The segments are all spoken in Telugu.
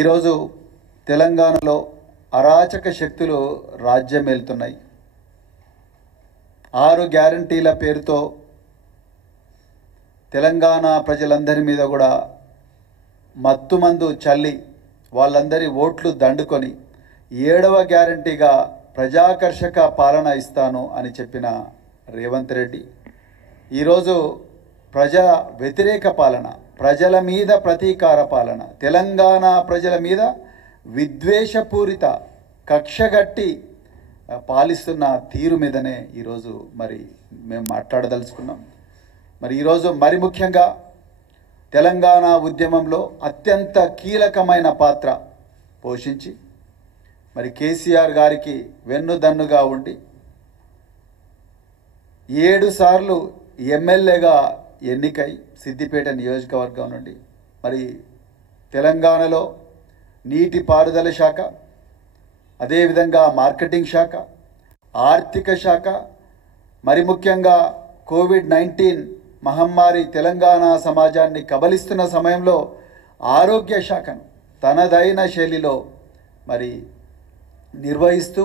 ఈరోజు తెలంగాణలో అరాచక శక్తులు రాజ్యమేలుతున్నాయి. 6 గ్యారంటీల పేరుతో తెలంగాణ ప్రజలందరి మీద కూడా మత్తుమందు చల్లి వాళ్ళందరి ఓట్లు దండుకొని 7వ గ్యారంటీగా ప్రజాకర్షక పాలన ఇస్తాను అని చెప్పిన రేవంత్ రెడ్డి ఈరోజు ప్రజా వ్యతిరేక పాలన, ప్రజల మీద ప్రతీకార పాలన, తెలంగాణ ప్రజల మీద విద్వేషపూరిత కక్షగట్టి పాలిస్తున్న తీరు మీదనే ఈరోజు మేము మాట్లాడదలుచుకున్నాం. ఈరోజు ముఖ్యంగా తెలంగాణ ఉద్యమంలో అత్యంత కీలకమైన పాత్ర పోషించి కేసీఆర్ గారికి వెన్నుదన్నుగా ఉండి 7 సార్లు ఎమ్మెల్యేగా ఎన్నికై సిద్దిపేట నియోజకవర్గం నుండి తెలంగాణలో నీటిపారుదల శాఖ, అదేవిధంగా మార్కెటింగ్ శాఖ, ఆర్థిక శాఖ, ముఖ్యంగా కోవిడ్-19 మహమ్మారి తెలంగాణ సమాజాన్ని కబలిస్తున్న సమయంలో ఆరోగ్య శాఖను తనదైన శైలిలో నిర్వహిస్తూ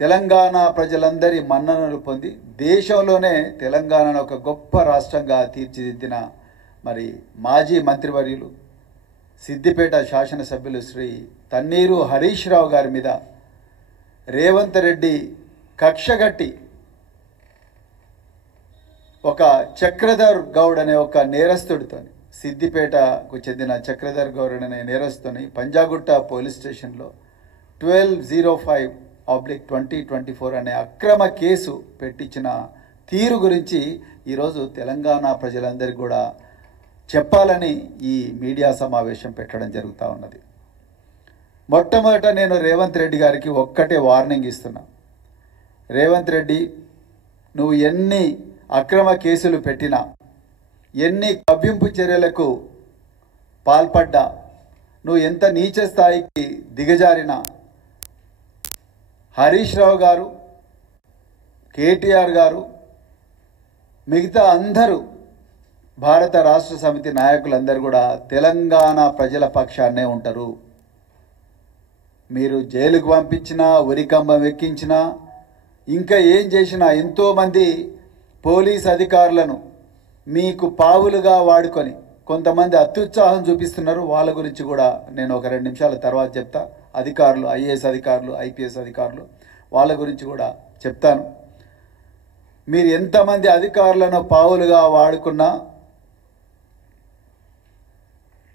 తెలంగాణ ప్రజలందరి మన్ననలు పొంది దేశంలోనే తెలంగాణను ఒక గొప్ప రాష్ట్రంగా తీర్చిదిద్దిన మాజీ మంత్రివర్యులు సిద్దిపేట శాసనసభ్యులు శ్రీ తన్నీరు హరీష్ రావు గారి మీద రేవంత్ రెడ్డి కక్షగట్టి ఒక చక్రధర్ గౌడ్ అనే ఒక నేరస్తుడితో, సిద్దిపేటకు చెందిన చక్రధర్ గౌడ్ అనే నేరస్తుని పంజాగుట్ట పోలీస్ స్టేషన్లో 1205/2024 అనే అక్రమ కేసు పెట్టించిన తీరు గురించి ఈరోజు తెలంగాణ ప్రజలందరికీ కూడా చెప్పాలని ఈ మీడియా సమావేశం పెట్టడం జరుగుతూ ఉన్నది. మొట్టమొదట నేను రేవంత్ రెడ్డి గారికి ఒక్కటే వార్నింగ్ ఇస్తున్నా. రేవంత్ రెడ్డి, నువ్వు ఎన్ని అక్రమ కేసులు పెట్టినా, ఎన్ని కవ్వింపు చర్యలకు పాల్పడ్డా, నువ్వు ఎంత నీచ స్థాయికి దిగజారినా హరీష్ రావు గారు, కేటీఆర్ గారు, మిగతా అందరూ భారత రాష్ట్ర సమితి నాయకులందరూ కూడా తెలంగాణ ప్రజల పక్షాన్నే ఉంటారు. మీరు జైలుకు పంపించినా, ఉరికంబం ఎక్కించినా, ఇంకా ఏం చేసినా ఎంతోమంది పోలీస్ అధికారులను మీకు పావులుగా వాడుకొని కొంతమంది అత్యుత్సాహం చూపిస్తున్నారు. వాళ్ళ గురించి కూడా నేను ఒక 2 నిమిషాల తర్వాత చెప్తా. అధికారులు, ఐఏఎస్ అధికారులు, ఐపీఎస్ అధికారులు, వాళ్ళ గురించి కూడా చెప్తాను. మీరు ఎంతమంది అధికారులను పావులుగా వాడుకున్నా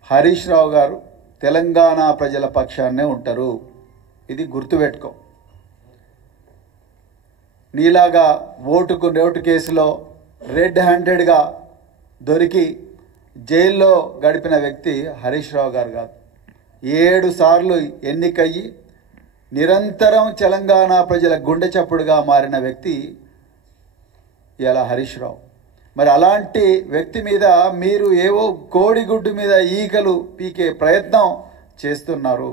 హరీష్ రావు గారు తెలంగాణ ప్రజల పక్షాన్నే ఉంటారు. ఇది గుర్తుపెట్టుకో. నీలాగా ఓటుకు నోటు కేసులో రెడ్ హ్యాండెడ్గా దొరికి జైల్లో గడిపిన వ్యక్తి హరీష్ రావు గారు కాదు. 7 సార్లు ఎన్నికయ్యి నిరంతరం తెలంగాణ ప్రజల గుండె చప్పుడుగా మారిన వ్యక్తి ఇలా హరీష్ రావు. అలాంటి వ్యక్తి మీద మీరు ఏవో కోడిగుడ్డు మీద ఈగలు పీకే ప్రయత్నం చేస్తున్నారు.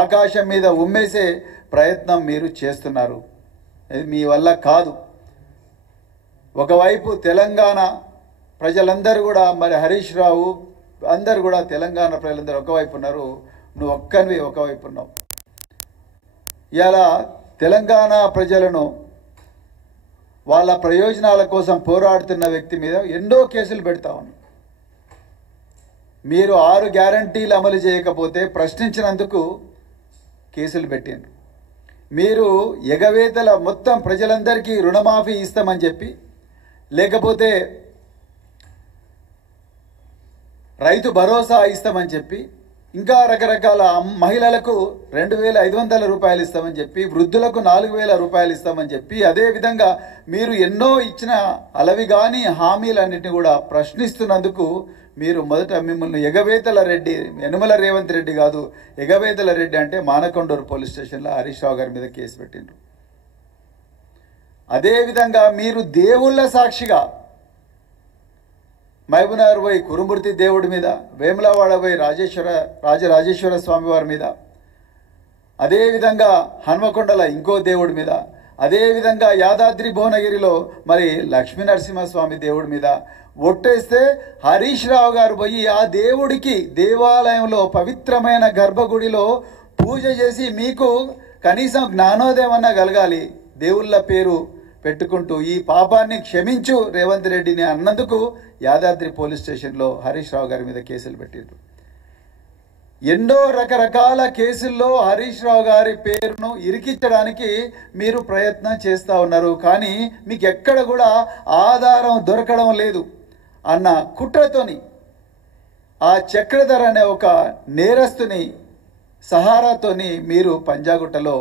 ఆకాశం మీద ఉమ్మేసే ప్రయత్నం మీరు చేస్తున్నారు. ఇది మీ వల్ల కాదు. ఒకవైపు తెలంగాణ ప్రజలందరూ కూడా హరీష్ రావు అందరు కూడా తెలంగాణ ప్రజలందరూ ఒకవైపు ఉన్నారు, నువ్వు ఒక్కనివి ఒకవైపు ఉన్నావు. ఇలా తెలంగాణ ప్రజలను వాళ్ళ ప్రయోజనాల కోసం పోరాడుతున్న వ్యక్తి మీద ఎన్నో కేసులు పెడతా ఉన్నాం. మీరు 6 గ్యారంటీలు అమలు చేయకపోతే ప్రశ్నించినందుకు కేసులు పెట్టిండ్రు. మీరు ఎగవేతల మొత్తం ప్రజలందరికీ రుణమాఫీ ఇస్తామని చెప్పి, లేకపోతే రైతు భరోసా ఇస్తామని చెప్పి, ఇంకా రకరకాల మహిళలకు 2,500 రూపాయలు ఇస్తామని చెప్పి, వృద్ధులకు 4,000 రూపాయలు ఇస్తామని చెప్పి, అదేవిధంగా మీరు ఎన్నో ఇచ్చిన అలవి కానీ హామీలన్నింటినీ కూడా ప్రశ్నిస్తున్నందుకు మీరు మొదట మిమ్మల్ని ఎగవేతల రెడ్డి, యనుమల రేవంత్ రెడ్డి కాదు, ఎగవేతల రెడ్డి అంటే మానకొండూరు పోలీస్ స్టేషన్లో హరీష్ రావు గారి మీద కేసు పెట్టిండ్రు. అదేవిధంగా మీరు దేవుళ్ళ సాక్షిగా మహబూబ్నగర్ పోయి కురుమూర్తి దేవుడి మీద, వేములవాడ పోయి రాజరాజేశ్వర స్వామి వారి మీద, అదేవిధంగా హన్మకొండల ఇంకో దేవుడి మీద, అదేవిధంగా యాదాద్రి భువనగిరిలో లక్ష్మీ నరసింహస్వామి దేవుడి మీద ఒట్టేస్తే హరీష్ రావు గారు పోయి ఆ దేవుడికి దేవాలయంలో పవిత్రమైన గర్భగుడిలో పూజ చేసి మీకు కనీసం జ్ఞానోదయం అన్నా కలగాలి, దేవుళ్ళ పేరు పెట్టుకుంటూ ఈ పాపాన్ని క్షమించు రేవంత్ రెడ్డిని అన్నందుకు యాదాద్రి పోలీస్ స్టేషన్లో హరీష్ రావు గారి మీద కేసులు పెట్టారు. ఎన్నో రకరకాల కేసుల్లో హరీష్ రావు గారి పేరును ఇరికించడానికి మీరు ప్రయత్నం చేస్తూ ఉన్నారు. కానీ మీకు ఎక్కడ కూడా ఆధారం దొరకడం లేదు అన్న కుట్రతోని ఆ చక్రధర్ అనే ఒక నేరస్తుని సహారాతోని మీరు పంజాగుట్టలో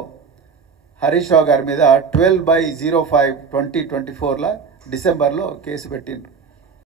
హరీష్ రావు గారి మీద 12/05/2024 డిసెంబర్లో కేసు పెట్టిండ్రు.